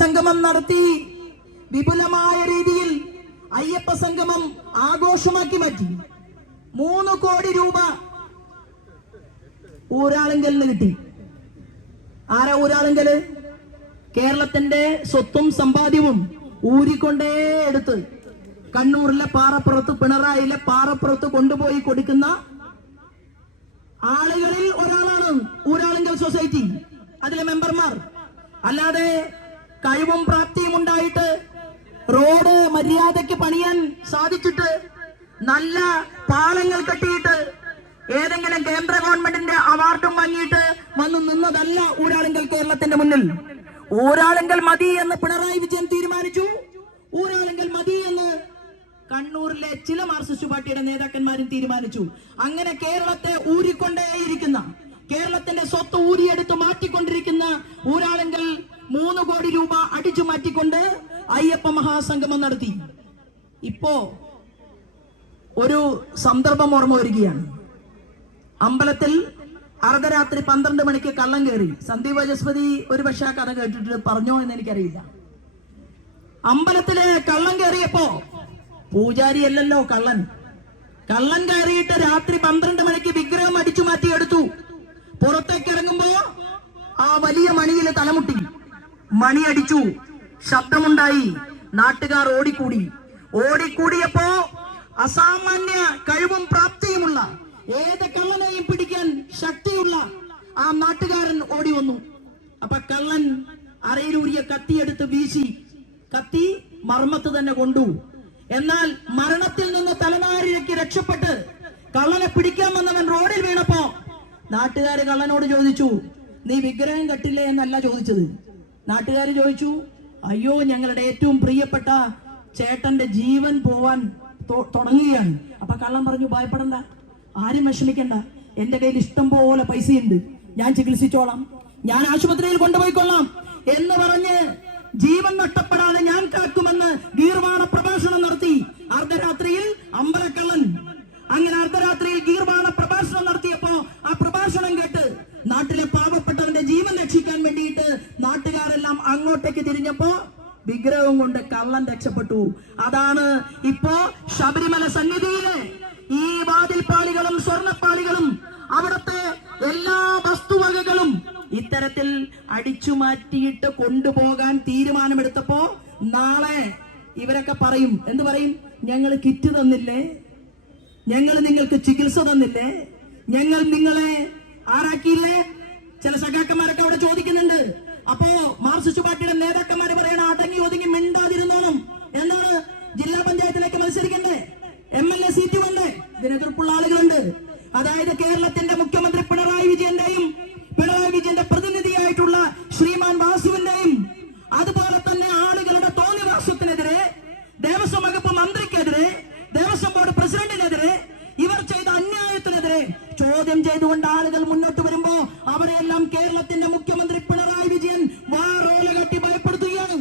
സംഗമം നടത്തി വിപുലമായ രീതിയിൽ അയ്യപ്പ സംഗമം ആഘോഷമാക്കി മാറ്റി. 3 കോടി രൂപ ഊരാളുങ്കലിന് കിട്ടി. ആരാ ഊരാളുങ്കല്? കേരളത്തിന്റെ സ്വത്തും സമ്പാദ്യവും ഊരിക്കൊണ്ടേ എടുത്ത് കണ്ണൂരിലെ പാറപ്പുറത്ത്, പിണറായിലെ പാറപ്പുറത്ത് കൊണ്ടുപോയി കൊടുക്കുന്ന ആളുകളിൽ ഒരാളാണ് ഊരാളുങ്കൽ സൊസൈറ്റി, അതിലെ മെമ്പർമാർ. അല്ലാതെ കഴിവും പ്രാപ്തിയും ഉണ്ടായിട്ട് റോഡ് മര്യാദയ്ക്ക് പണിയാൻ സാധിച്ചിട്ട് നല്ല പാലങ്ങൾ കെട്ടിയിട്ട് ഏതെങ്കിലും കേന്ദ്ര ഗവൺമെന്റിന്റെ അവാർഡും വാങ്ങിയിട്ട് വന്ന് നിന്നതല്ല ഊരാളുങ്കൽ കേരളത്തിന്റെ മുന്നിൽ. ഊരാളുങ്കൽ മതി എന്ന് പിണറായി വിജയൻ തീരുമാനിച്ചു. ഊരാളുങ്കൽ മതി എന്ന് കണ്ണൂരിലെ ചില മാർക്സിസ്റ്റ് പാർട്ടിയുടെ നേതാക്കന്മാരും തീരുമാനിച്ചു. അങ്ങനെ കേരളത്തെ ഊരിക്കൊണ്ടേയിരിക്കുന്ന, കേരളത്തിന്റെ സ്വത്ത് ഊരിയെടുത്ത് മാറ്റിക്കൊണ്ടിരിക്കുന്ന ഊരാളുങ്കൽ 3 കോടി രൂപ അടിച്ചു മാറ്റിക്കൊണ്ട് അയ്യപ്പ മഹാസംഗമം നടത്തി. ഇപ്പോ ഒരു സന്ദർഭം ഓർമ്മ വരികയാണ്. അമ്പലത്തിൽ അർദ്ധരാത്രി 12 മണിക്ക് കള്ളൻ കയറി. സന്ദീപ് വാചസ്പതി ഒരു പക്ഷേ ആ കഥ കേട്ടിട്ട് പറഞ്ഞോ എന്ന് എനിക്കറിയില്ല. അമ്പലത്തില് കള്ളൻ കയറിയപ്പോ പൂജാരി അല്ലല്ലോ കള്ളൻ. കള്ളൻ കയറിയിട്ട് രാത്രി 12 മണിക്ക് വിഗ്രഹം അടിച്ചു മാറ്റിയെടുത്തു. പുറത്തേക്ക് ഇറങ്ങുമ്പോ ആ വലിയ മണിയിൽ തലമുട്ടി. മണിയടിച്ചു, ശബ്ദമുണ്ടായി. നാട്ടുകാർ ഓടിക്കൂടിയപ്പോ അസാമാന്യ കഴിവും പ്രാപ്തിയുമുള്ള, ഏത് കള്ളനെയും പിടിക്കാൻ ശക്തിയുള്ള ആ നാട്ടുകാരൻ ഓടി വന്നു. അപ്പൊ കള്ളൻ അരയിലൂരിയ കത്തിയെടുത്ത് വീശി. കത്തി മർമ്മത്ത് തന്നെ കൊണ്ടു. എന്നാൽ മരണത്തിൽ നിന്ന് തലനാരിഴയ്ക്ക് രക്ഷപ്പെട്ട് കള്ളനെ പിടിക്കാൻ വന്നവൻ റോഡിൽ വീണപ്പോ നാട്ടുകാര് കള്ളനോട് ചോദിച്ചു, നീ വിഗ്രഹം കെട്ടില്ലേ എന്നല്ല ചോദിച്ചത്. നാട്ടുകാര് ചോദിച്ചു, അയ്യോ ഞങ്ങളുടെ ഏറ്റവും പ്രിയപ്പെട്ട ചേട്ടന്റെ ജീവൻ പോവാൻ തുടങ്ങുകയാണ്. അപ്പൊ കള്ളൻ പറഞ്ഞു, ഭയപ്പെടണ്ട, ആരും വിഷമിക്കണ്ട, എന്റെ കയ്യിൽ ഇഷ്ടം പോലെ പൈസയുണ്ട്, ഞാൻ ചികിത്സിച്ചോളാം, ഞാൻ ആശുപത്രിയിൽ കൊണ്ടുപോയിക്കൊള്ളാം എന്ന് പറഞ്ഞ് ജീവൻ നഷ്ടപ്പെടാതെ ഞാൻ കാക്കുമെന്ന് ഗീർവാണ പ്രഭാഷണം നടത്തി. അർദ്ധരാത്രിയിൽ അമ്പലക്കള്ളൻ. അങ്ങനെ അർദ്ധരാത്രിയിൽ ഗീർവാണ പ്രഭാഷണം നടത്തിയപ്പോ ആ പ്രഭാഷണം കേട്ട് നാട്ടിലെ പാവപ്പെട്ടവന്റെ ജീവൻ രക്ഷിക്കാൻ വേണ്ടിയിട്ട് നാട്ടുകാരെല്ലാം അങ്ങോട്ടേക്ക് തിരിഞ്ഞപ്പോ വിഗ്രഹം കൊണ്ട് കള്ളൻ രക്ഷപ്പെട്ടു. അതാണ് ഇപ്പോ ശബരിമല സന്നിധിയിലെ ഈ വാതിൽപ്പാളികളും സ്വർണപ്പാളികളും അവിടുത്തെ എല്ലാ വസ്തുവകകളും ഇത്തരത്തിൽ അടിച്ചു മാറ്റിയിട്ട് കൊണ്ടുപോകാൻ തീരുമാനമെടുത്തപ്പോ നാളെ ഇവരൊക്കെ പറയും, എന്ത് പറയും? ഞങ്ങൾ കിറ്റ് തന്നില്ലേ, ഞങ്ങൾ നിങ്ങൾക്ക് ചികിത്സ തന്നില്ലേ, ഞങ്ങൾ നിങ്ങളെ ആരാക്കിയില്ലേ? ചില സഖാക്കന്മാരൊക്കെ അവിടെ ചോദിക്കുന്നുണ്ട്. അപ്പോ മാർക്സിസ്റ്റ് പാർട്ടിയുടെ നേതാക്കന്മാര് പറയണ അടങ്ങി ഒതുങ്ങി മിണ്ടാതിരുന്നോണം എന്നാണ്. ജില്ലാ പഞ്ചായത്തിലേക്ക് മത്സരിക്കണ്ടേ, MLA സീറ്റ് വേണ്ടേ? ഇതിന് എതിർപ്പുള്ള ആളുകളുണ്ട്. അതായത് കേരളത്തിന്റെ മുഖ്യമന്ത്രി പിണറായി വിജയന്റെ പ്രതിനിധിയായിട്ടുള്ള ശ്രീമാൻ വാസുവിന്റെയും അതുപോലെ തന്നെ ആളുകളുടെ തോന്നിവാസത്തിനെതിരെ, ദേവസ്വം വകുപ്പ് മന്ത്രിക്കെതിരെ, ദേവസ്വം ബോർഡ് പ്രസിഡന്റിനെതിരെ, ഇവർ ചെയ്ത അന്യായത്തിനെതിരെ ചോദ്യം ചെയ്തുകൊണ്ട് ആളുകൾ മുന്നോട്ട് വരുമ്പോ അവരെല്ലാം കേരളത്തിന്റെ മുഖ്യമന്ത്രി പിണറായി വിജയൻ വാറോല കട്ടി ഭയപ്പെടുത്തുകയാണ്.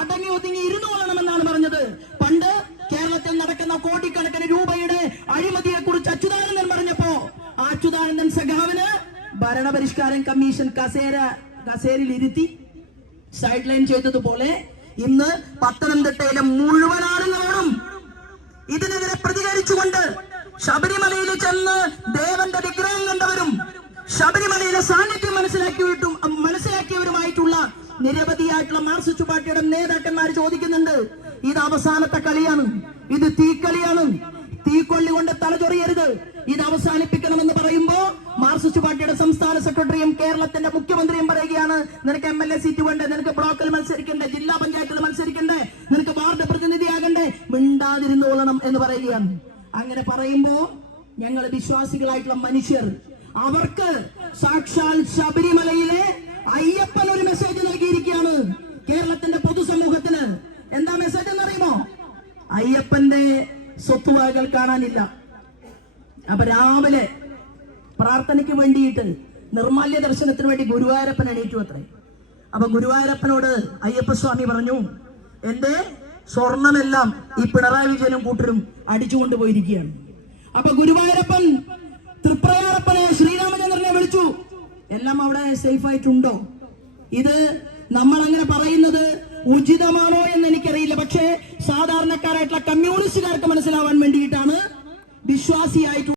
അടങ്ങി ഒതുങ്ങി ഇരുന്നോളണമെന്നാണ് പറഞ്ഞത്. പണ്ട് കേരളത്തിൽ നടക്കുന്ന കോടിക്കണക്കിന് രൂപയുടെ അഴിമതിയെ കുറിച്ച് അച്യുതാനന്ദൻ പറഞ്ഞപ്പോ ആ അച്യുതാനന്ദൻ സഖാവിന് ഭരണപരിഷ്കാരം കമ്മീഷൻ കസേരയിൽ ഇരുത്തി സൈഡ് ലൈൻ ചെയ്തതുപോലെ ഇന്ന് പത്തനംതിട്ടയിലെ മുഴുവൻ ആളുകളോടും ഇതിനെതിരെ പ്രതികരിച്ചുകൊണ്ട് ശബരിമലയിൽ ചെന്ന് ദേവന്റെ വിഗ്രഹം കണ്ടവരും ശബരിമലയിലെ സാന്നിധ്യം മനസ്സിലാക്കിയവരുമായിട്ടുള്ള നിരവധിയായിട്ടുള്ള മാർക്സിസ്റ്റ് പാർട്ടിയുടെ നേതാക്കന്മാർ ചോദിക്കുന്നുണ്ട്, ഇത് അവസാനത്തെ കളിയാണ്, ഇത് തീക്കളിയാണ്, തീക്കൊള്ളി കൊണ്ട് തലചൊറിയരുത്, ഇത് അവസാനിപ്പിക്കണമെന്ന് പറയുമ്പോ മാർക്സിസ്റ്റ് പാർട്ടിയുടെ സംസ്ഥാന സെക്രട്ടറിയും കേരളത്തിന്റെ മുഖ്യമന്ത്രിയും പറയുകയാണ്, നിനക്ക് MLA സീറ്റ് വേണ്ടേ, നിനക്ക് ബ്ലോക്കിൽ മത്സരിക്കണ്ടേ, ജില്ലാ പഞ്ചായത്തിൽ മത്സരിക്കണ്ടേ, നിനക്ക് വാർഡ് പ്രതിനിധിയാകണ്ടേ, മിണ്ടാതിരുന്നോളണം എന്ന് പറയുകയാണ്. അങ്ങനെ പറയുമ്പോ ഞങ്ങൾ വിശ്വാസികളായിട്ടുള്ള മനുഷ്യർ അവർക്ക് സാക്ഷാൽ ശബരിമലയിലെ അയ്യപ്പൻ ഒരു മെസ്സേജ് നൽകിയിരിക്കുകയാണ് കേരളത്തിന്റെ പൊതുസമൂഹത്തിന്. എന്താ മെസ്സേജ് എന്നറിയുമോ? അയ്യപ്പന്റെ സ്വത്തുവകകൾ കാണാനില്ല. അപ്പൊ രാവിലെ പ്രാർത്ഥനയ്ക്ക് വേണ്ടിയിട്ട് നിർമാല്യ ദർശനത്തിന് വേണ്ടി ഗുരുവായൂരപ്പൻ എണീറ്റു അത്രേ. അപ്പൊ ഗുരുവായൂരപ്പനോട് അയ്യപ്പസ്വാമി പറഞ്ഞു, എന്റെ സ്വർണമെല്ലാം ഈ പിണറായി വിജയനും കൂട്ടരും അടിച്ചുകൊണ്ട് പോയിരിക്കുകയാണ്. അപ്പൊ ഗുരുവായൂരപ്പൻ തൃപ്രയാറപ്പനെ ശ്രീരാമചന്ദ്രനെ വിളിച്ചു, എല്ലാം അവിടെ സേഫ് ആയിട്ടുണ്ടോ? ഇത് നമ്മൾ അങ്ങനെ പറയുന്നത് ഉചിതമാണോ എന്ന് എനിക്കറിയില്ല. പക്ഷേ സാധാരണക്കാരായിട്ടുള്ള കമ്മ്യൂണിസ്റ്റുകാർക്ക് മനസ്സിലാവാൻ വേണ്ടിയിട്ടാണ് വിശ്വാസിയായിട്ട്